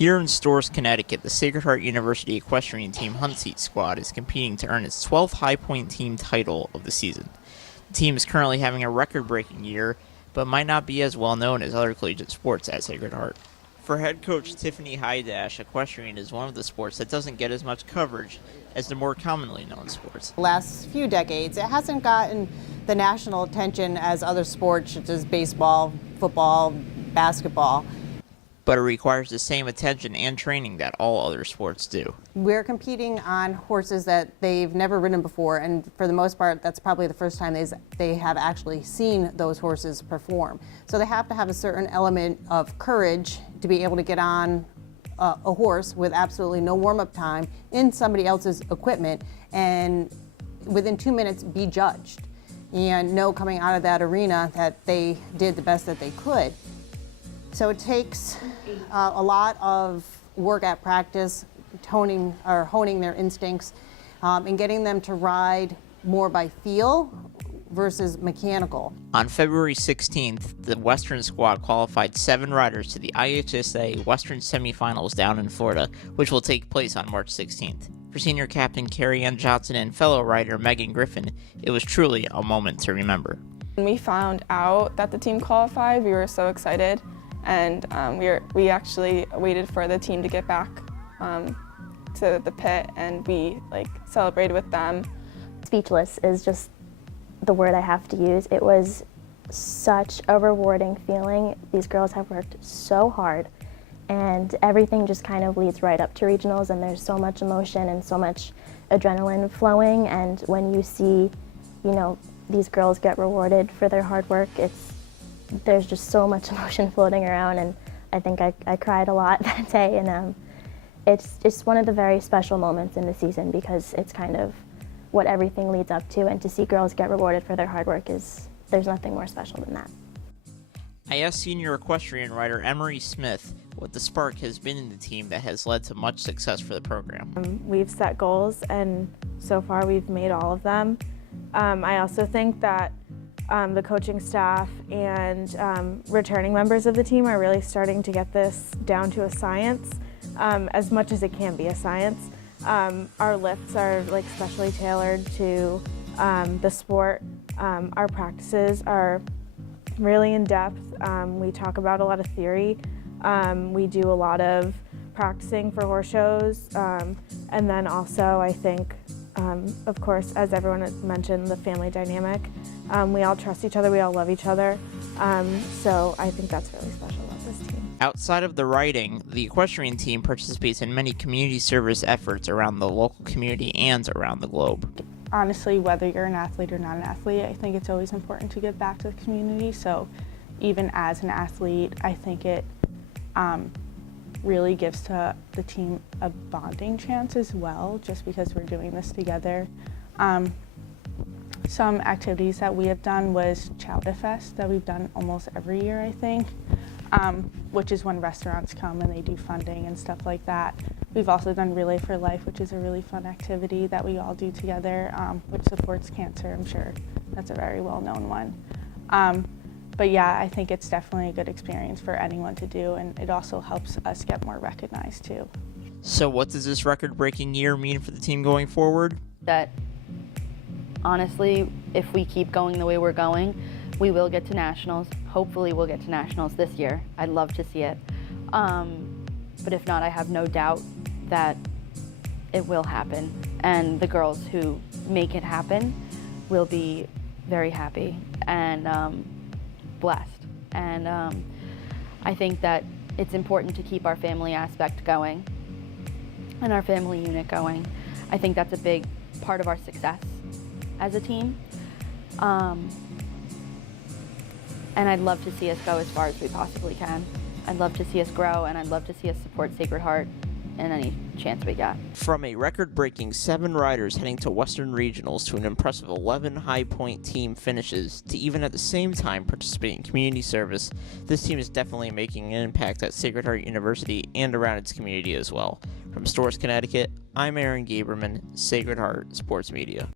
Here in Storrs, Connecticut, the Sacred Heart University Equestrian Team Hunt Seat Squad is competing to earn its 12th High Point Team title of the season. The team is currently having a record-breaking year, but might not be as well known as other collegiate sports at Sacred Heart. For head coach Tiffany Hydash, equestrian is one of the sports that doesn't get as much coverage as the more commonly known sports. The last few decades, it hasn't gotten the national attention as other sports such as baseball, football, basketball. But it requires the same attention and training that all other sports do. We're competing on horses that they've never ridden before, and for the most part, that's probably the first time they have actually seen those horses perform. So they have to have a certain element of courage to be able to get on a horse with absolutely no warm-up time in somebody else's equipment and within 2 minutes be judged and know coming out of that arena that they did the best that they could. So it takes a lot of work at practice, honing their instincts, and getting them to ride more by feel versus mechanical. On February 16th, the Western squad qualified 7 riders to the IHSA Western semifinals down in Florida, which will take place on March 16th. For senior captain Carrie Ann Johnson and fellow rider Megan Griffin, it was truly a moment to remember. When we found out that the team qualified, we were so excited. And we actually waited for the team to get back to the pit, and we celebrated with them. Speechless is just the word I have to use. It was such a rewarding feeling. These girls have worked so hard, and everything just kind of leads right up to regionals, and there's so much emotion and so much adrenaline flowing, and when you see, these girls get rewarded for their hard work, there's just so much emotion floating around, and I think I cried a lot that day, and it's just one of the very special moments in the season because it's kind of what everything leads up to, and to see girls get rewarded for their hard work there's nothing more special than that. I asked senior equestrian rider Emery Smith what the spark has been in the team that has led to much success for the program. We've set goals, and so far we've made all of them. I also think that the coaching staff and returning members of the team are really starting to get this down to a science, as much as it can be a science. Our lifts are specially tailored to the sport. Our practices are really in depth. We talk about a lot of theory. We do a lot of practicing for horse shows, and then also I think, of course, as everyone has mentioned, the family dynamic. We all trust each other, we all love each other, so I think that's really special about this team. Outside of the riding, the equestrian team participates in many community service efforts around the local community and around the globe. Honestly, whether you're an athlete or not an athlete, I think it's always important to give back to the community. So even as an athlete, I think it really gives to the team a bonding chance as well, just because we're doing this together. Some activities that we have done was Chowder Fest that we've done almost every year, I think, which is when restaurants come and they do funding and stuff like that. We've also done Relay for Life, which is a really fun activity that we all do together, which supports cancer. I'm sure that's a very well-known one. But yeah, I think it's definitely a good experience for anyone to do, and it also helps us get more recognized too. So what does this record-breaking year mean for the team going forward? That honestly, if we keep going the way we're going, we will get to nationals. Hopefully we'll get to nationals this year. I'd love to see it. But if not, I have no doubt that it will happen. And the girls who make it happen will be very happy and blessed. And I think that it's important to keep our family aspect going and our family unit going. I think that's a big part of our success as a team. And I'd love to see us go as far as we possibly can. I'd love to see us grow, and I'd love to see us support Sacred Heart in any chance we get. From a record-breaking 7 riders heading to Western Regionals to an impressive 11 High Point team finishes to even at the same time participate in community service, this team is definitely making an impact at Sacred Heart University and around its community as well. From Storrs, Connecticut, I'm Aaron Gaberman, Sacred Heart Sports Media.